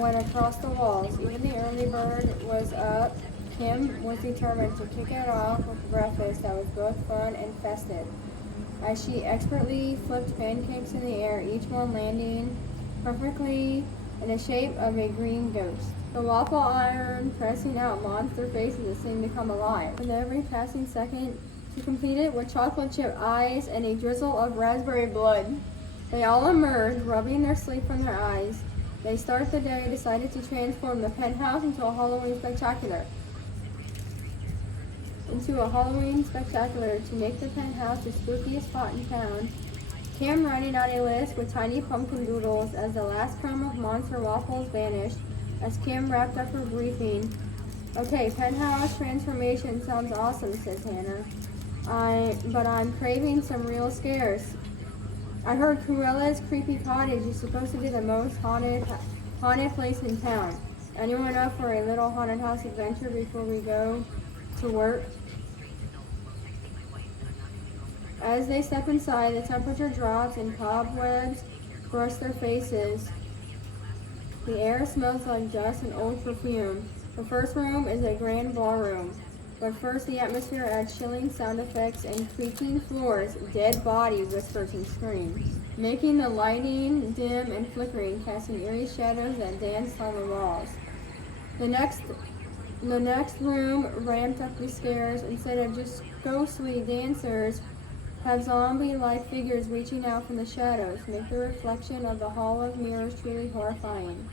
went across the walls. Even the early bird was up. Kim was determined to kick it off with breakfast that was both fun and festive. As she expertly flipped pancakes in the air, each one landing perfectly in the shape of a green ghost. The waffle iron pressing out monster faces that seemed to come alive. With every passing second, she completed with chocolate chip eyes and a drizzle of raspberry blood. They all emerged, rubbing their sleep from their eyes. They start the day, decided to transform the penthouse into a Halloween spectacular. To make the penthouse the spookiest spot in town. Cam writing out a list with tiny pumpkin doodles as the last crumb of monster waffles vanished. As Kim wrapped up her briefing, "Okay, penthouse transformation sounds awesome," says Hannah. But I'm craving some real scares. I heard Cruella's Creepy Cottage is supposed to be the most haunted place in town. Anyone up for a little haunted house adventure before we go to work?" As they step inside, the temperature drops and cobwebs brush their faces. The air smells like dust and old perfume. The first room is a grand ballroom. But first, the atmosphere adds chilling sound effects and creaking floors, dead body whispers and screams, making the lighting dim and flickering, casting eerie shadows that danced on the walls. The next room ramped up the scares. Instead of just ghostly dancers, have zombie-like figures reaching out from the shadows, make the reflection of the Hall of Mirrors truly horrifying.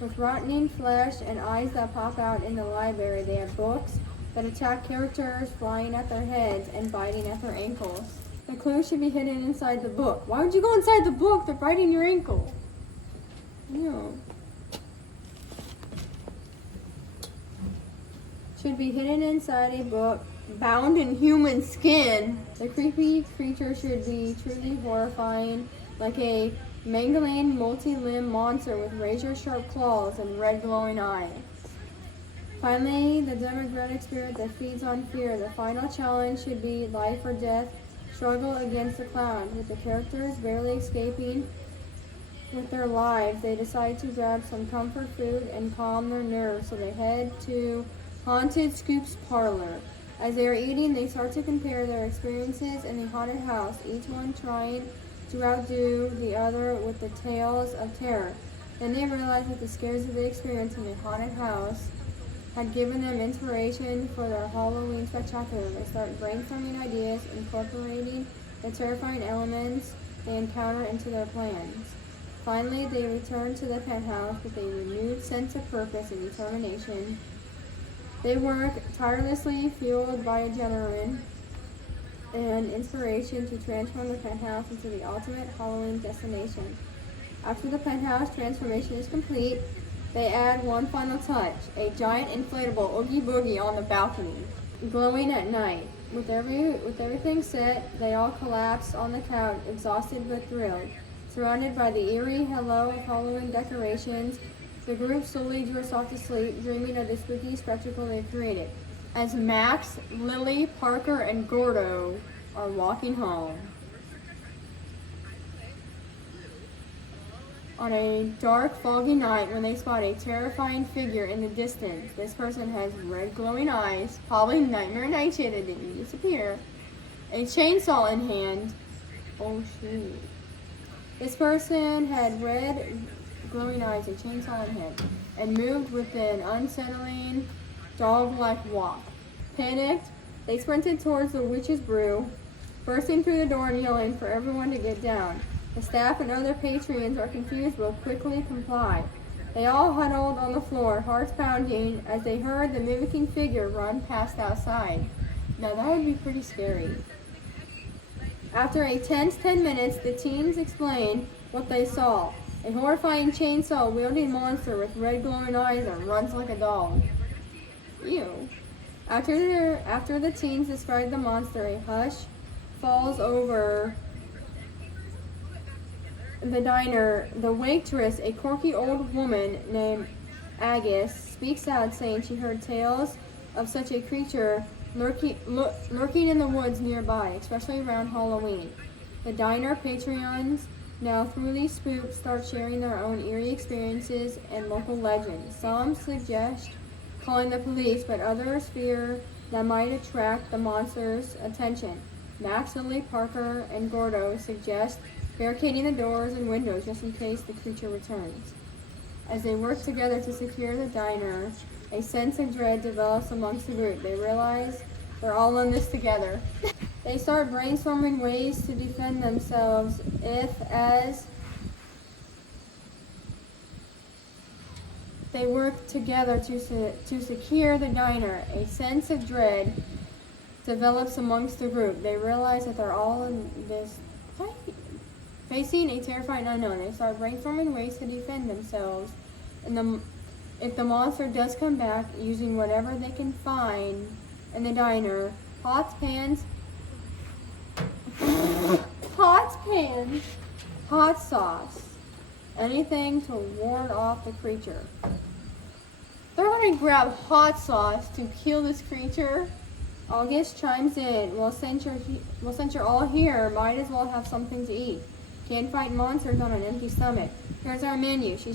With rotting flesh and eyes that pop out in the library, they have books that attack characters, flying at their heads and biting at their ankles. The clue should be hidden inside the book. Why would you go inside the book? They're biting your ankle. No. Should be hidden inside a book, bound in human skin. The creepy creature should be truly horrifying, like a mangling, multi-limbed monster with razor-sharp claws and red glowing eyes. Finally, the democratic spirit that feeds on fear. The final challenge should be life or death struggle against the clown. With the characters barely escaping with their lives, they decide to grab some comfort food and calm their nerves, so they head to Haunted Scoop's parlor. As they are eating, they start to compare their experiences in the haunted house, each one trying to outdo the other with the tales of terror. Then they realize that the scares of the experience in the haunted house had given them inspiration for their Halloween spectacular. They start brainstorming ideas, incorporating the terrifying elements they encounter into their plans. Finally, they return to the penthouse with a renewed sense of purpose and determination. They work tirelessly, fueled by adrenaline and inspiration to transform the penthouse into the ultimate Halloween destination. After the penthouse transformation is complete, they add one final touch, a giant inflatable Oogie Boogie on the balcony, glowing at night. With everything set, they all collapse on the couch, exhausted but thrilled. Surrounded by the eerie hello of Halloween decorations, the group slowly drifts off to sleep, dreaming of the spooky spectacle they created. As Max, Lily, Parker, and Gordo are walking home on a dark, foggy night, when they spot a terrifying figure in the distance. This person has red glowing eyes, probably Nightmare Nightshade that didn't disappear, a chainsaw in hand. Oh shoot. This person had red glowing eyes, a chainsaw in hand, and moved with an unsettling, dog-like walk. Panicked, they sprinted towards the witch's brew, bursting through the door and yelling for everyone to get down. The staff and other patrons are confused but quickly comply. They all huddled on the floor, hearts pounding, as they heard the mimicking figure run past outside. Now that would be pretty scary. After a tense 10 minutes, the teens explain what they saw. A horrifying chainsaw-wielding monster with red glowing eyes that runs like a dog. Ew. After the teens describe the monster, a hush falls over the diner. The waitress, a quirky old woman named Agus, speaks out, saying she heard tales of such a creature lurking in the woods nearby, especially around Halloween. The diner patrons Now, through these spooks start sharing their own eerie experiences and local legends. Some suggest calling the police, but others fear that might attract the monster's attention. Max, Lily, Parker, and Gordo suggest barricading the doors and windows just in case the creature returns. As they work together to secure the diner, a sense of dread develops amongst the group. They realize they're all in this together. They start brainstorming ways to defend themselves as they work together to secure the diner. A sense of dread develops amongst the group. They realize that they're all in this fight, facing a terrifying unknown. They start brainstorming ways to defend themselves. And if the monster does come back, using whatever they can find in the diner, pots, pans, hot sauce, anything to ward off the creature. They're going to grab hot sauce to kill this creature. August chimes in. Well, since you're all here, might as well have something to eat. Can't fight monsters on an empty stomach. Here's our menu. She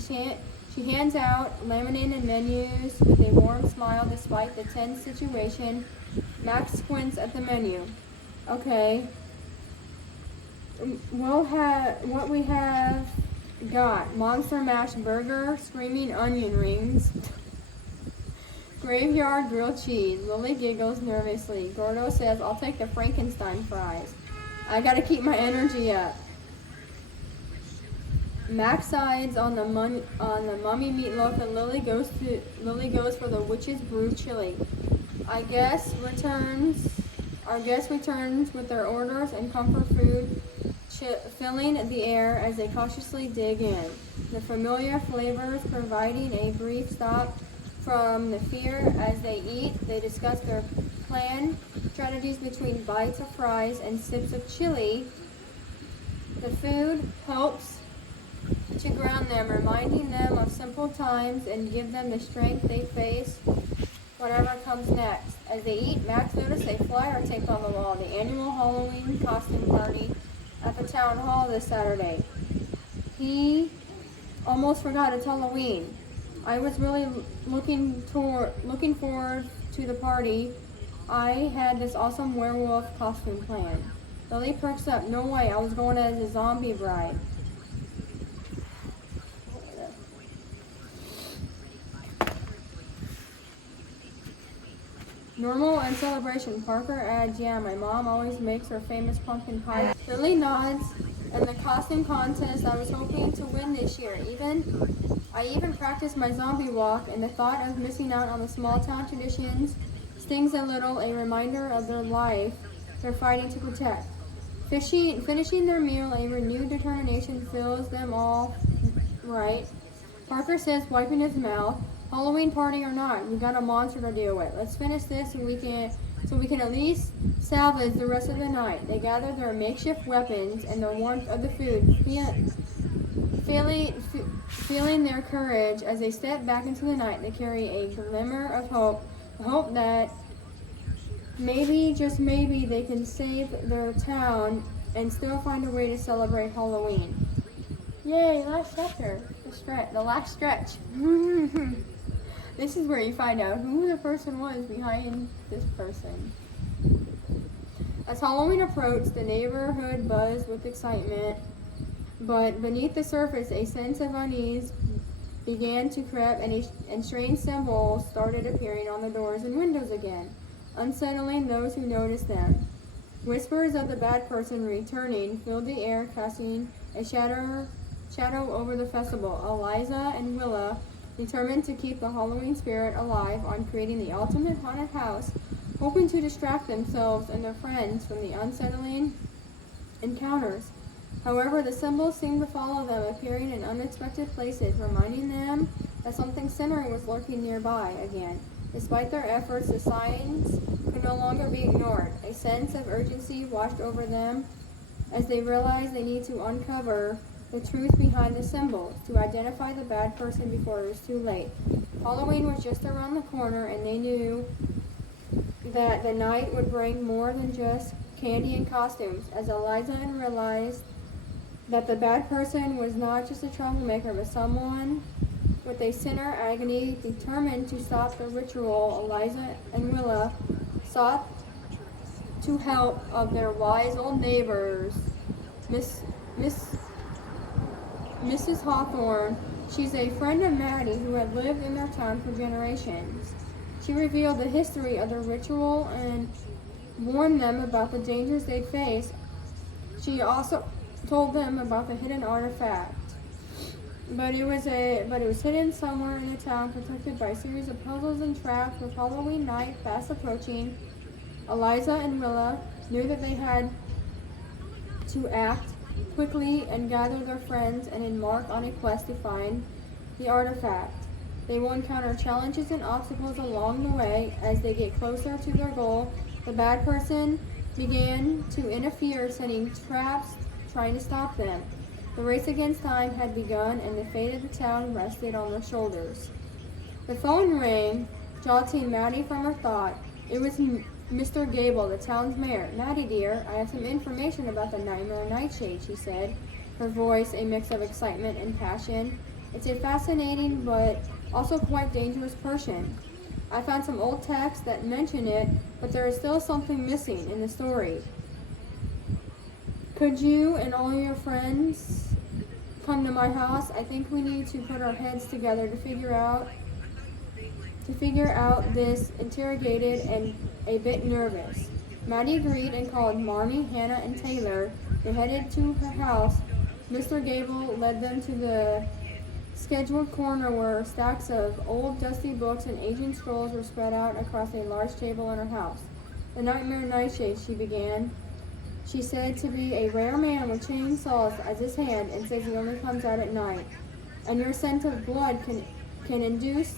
hands out laminated menus with a warm smile despite the tense situation. Max squints at the menu. Okay. What we have got: monster mash burger, screaming onion rings, graveyard grilled cheese. Lily giggles nervously. Gordo says, "I'll take the Frankenstein fries. I gotta keep my energy up." Max sides on the mummy meatloaf, and Lily goes for the witch's brew chili. Our guest returns with their orders and comfort food filling the air as they cautiously dig in. The familiar flavors providing a brief stop from the fear as they eat. They discuss their plan strategies between bites of fries and sips of chili. The food helps to ground them, reminding them of simple times and give them the strength they face whatever comes next. As they eat, Max noticed a flyer taped on the wall: the annual Halloween costume party at the town hall this Saturday. He almost forgot it's Halloween. I was really looking forward to the party. I had this awesome werewolf costume planned. Lily perks up. No way, I was going as a zombie bride. Normal and celebration. Parker adds, "Yeah, my mom always makes her famous pumpkin pie." Lily nods. And the costume contest I was hoping to win this year. I even practiced my zombie walk, and the thought of missing out on the small town traditions stings a little, a reminder of their life they're fighting to protect. Finishing their meal, a renewed determination fills them all right. Parker says, wiping his mouth, "Halloween party or not, we got a monster to deal with. Let's finish this so we can at least salvage the rest of the night." They gather their makeshift weapons and the warmth of the food, feeling their courage as they step back into the night. They carry a glimmer of hope that maybe, just maybe, they can save their town and still find a way to celebrate Halloween. Yay, last chapter. The last stretch. This is where you find out who the person was behind this person. As Halloween approached, the neighborhood buzzed with excitement, but beneath the surface, a sense of unease began to creep, and strange symbols started appearing on the doors and windows again, unsettling those who noticed them. Whispers of the bad person returning filled the air, casting a shadow over the festival. Eliza and Willa, determined to keep the Halloween spirit alive on creating the ultimate haunted house, hoping to distract themselves and their friends from the unsettling encounters. However, the symbols seemed to follow them, appearing in unexpected places, reminding them that something sinister was lurking nearby again. Despite their efforts, the signs could no longer be ignored. A sense of urgency washed over them as they realized they need to uncover the truth behind the symbols, to identify the bad person before it was too late. Halloween was just around the corner, and they knew that the night would bring more than just candy and costumes. As Eliza that the bad person was not just a troublemaker, but someone with a sinner agony determined to stop the ritual. Eliza and Willa sought to help of their wise old neighbors, Miss Mrs. Hawthorne. She's a friend of Maddie who had lived in their town for generations. She revealed the history of the ritual and warned them about the dangers they'd face. She also told them about the hidden artifact. But it was hidden somewhere in the town, protected by a series of puzzles and traps. With Halloween night fast approaching, Eliza and Willa knew that they had to act quickly and gather their friends and embark on a quest to find the artifact. They will encounter challenges and obstacles along the way. As they get closer to their goal, the bad person began to interfere, setting traps, trying to stop them. The race against time had begun, and the fate of the town rested on their shoulders. The phone rang, jolting Maddie from her thought. It was Mr. Gable, the town's mayor. "Maddie, dear, I have some information about the Nightmare Nightshade," she said, her voice a mix of excitement and passion. "It's a fascinating but also quite dangerous person. I found some old texts that mention it, but there is still something missing in the story. Could you and all your friends come to my house? I think we need to put our heads together to figure out this." Interrogated and a bit nervous, Maddie agreed and called Marnie, Hannah, and Taylor. They headed to her house. Mr. Gable led them to the scheduled corner where stacks of old dusty books and ancient scrolls were spread out across a large table in her house. "The Nightmare Nightshade," she began. "She said to be a rare man with chainsaws as his hand, and says he only comes out at night. And your scent of blood can induce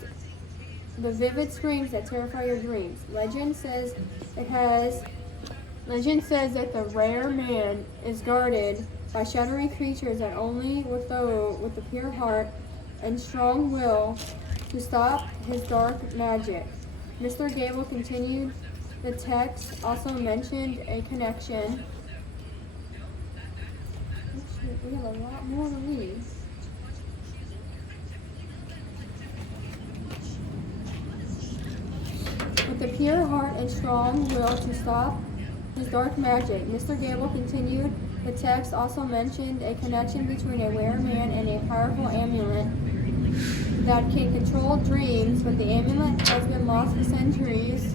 the vivid screams that terrify your dreams. Legend says that the rare man is guarded by shadowy creatures that only with the pure heart and strong will to stop his dark magic." Mr. Gable continued. The text also mentioned a connection. We have a lot more to read. "With a pure heart and strong will to stop his dark magic." Mr. Gable continued. The text also mentioned a connection between a rare man and a powerful amulet that can control dreams, but the amulet has been lost for centuries.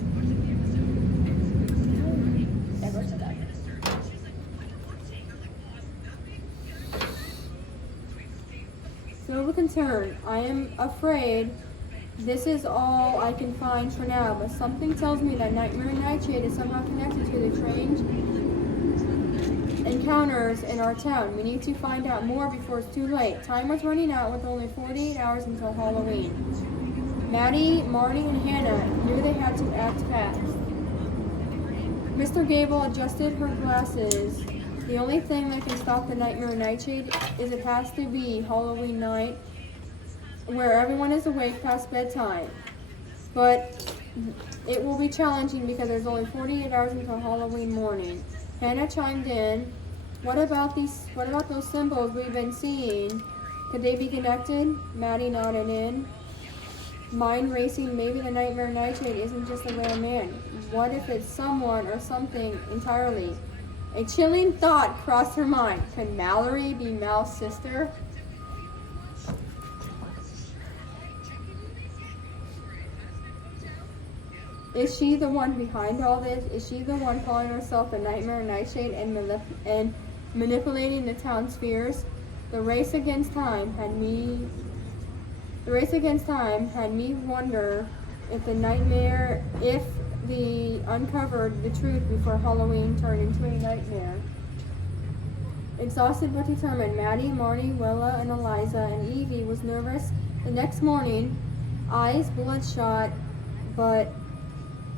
Filled with concern, "I am afraid this is all I can find for now, but something tells me that Nightmare Nightshade is somehow connected to the strange encounters in our town. We need to find out more before it's too late." Time was running out with only 48 hours until Halloween. Maddie, Marnie, and Hannah knew they had to act fast. Mr. Gable adjusted her glasses. "The only thing that can stop the Nightmare Nightshade is it has to be Halloween night, where everyone is awake past bedtime. But it will be challenging because there's only 48 hours until Halloween morning." Hannah chimed in. What about those symbols we've been seeing? Could they be connected?" Maddie nodded in, mind racing. Maybe the Nightmare Nightshade isn't just a rare man. What if it's someone or something entirely? A chilling thought crossed her mind. Could Mallory be Mal's sister? Is she the one behind all this? Is she the one calling herself the Nightmare Nightshade and manipulating the town's fears? The race against time had me wonder if the uncovered the truth before Halloween turned into a nightmare. Exhausted but determined, Maddie, Marnie, Willa, and Eliza, and Evie was nervous. The next morning, eyes bloodshot, but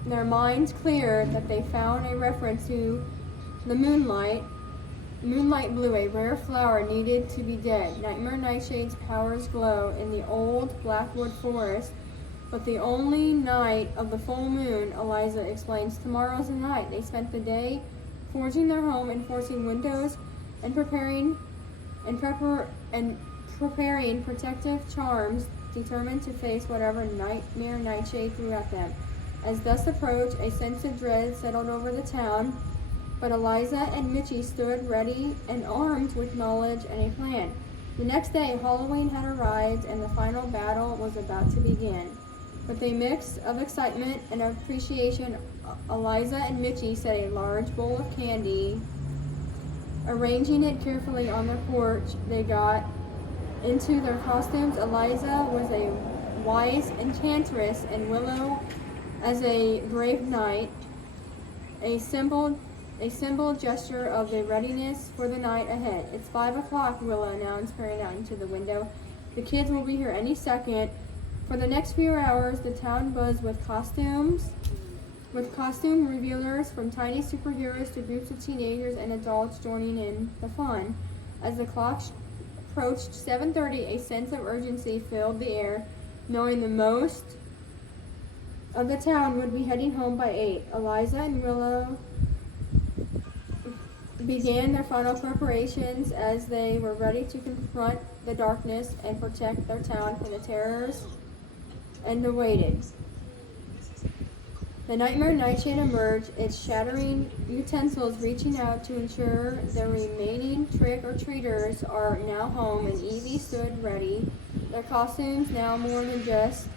their minds clear, that they found a reference to the moonlight blue, a rare flower needed to be dead. Nightmare Nightshade's powers glow in the old blackwood forest, but the only night of the full moon, Eliza explains. Tomorrow's the night. They spent the day forging their home, enforcing windows, and preparing and preparing protective charms, determined to face whatever nightmare Nightshade threw at them. As dusk approached, a sense of dread settled over the town, but Eliza and Mitchie stood ready and armed with knowledge and a plan. The next day, Halloween had arrived, and the final battle was about to begin. With a mix of excitement and appreciation, Eliza and Mitchie set a large bowl of candy. Arranging it carefully on the porch, they got into their costumes. Eliza was a wise enchantress, and Willow as a brave knight, a symbol gesture of the readiness for the night ahead. "It's 5 o'clock," Willow announced, peering out into the window. "The kids will be here any second." For the next few hours, the town buzzed with costume revealers, from tiny superheroes to groups of teenagers and adults joining in the fun. As the clock approached 7:30, a sense of urgency filled the air, knowing the most of the town would be heading home by 8. Eliza and Willow began their final preparations as they were ready to confront the darkness and protect their town from the terrors and awaited. The Nightmare Nightshade emerged, its shattering utensils reaching out to ensure the remaining trick-or-treaters are now home, and Evie stood ready, their costumes now more than just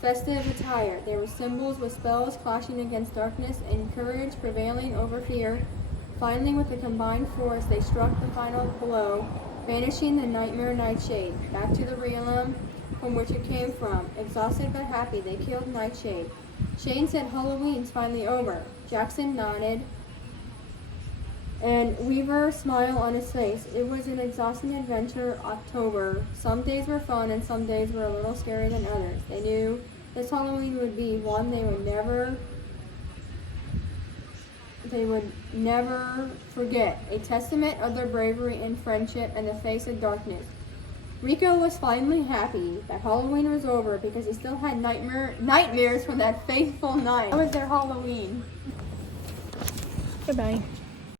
festive attire. They were symbols with spells clashing against darkness and courage prevailing over fear. Finally, with a combined force, they struck the final blow, banishing the Nightmare Nightshade back to the realm from which it came from. Exhausted but happy, they killed Nightshade. Shane said, "Halloween's finally over." Jackson nodded, and Weaver smiled on his face. It was an exhausting adventure. October. Some days were fun and some days were a little scarier than others. They knew this Halloween would be one they would never forget, a testament of their bravery and friendship in the face of darkness. Rico was finally happy that Halloween was over because he still had nightmares from that fateful night. That was their Halloween. Goodbye.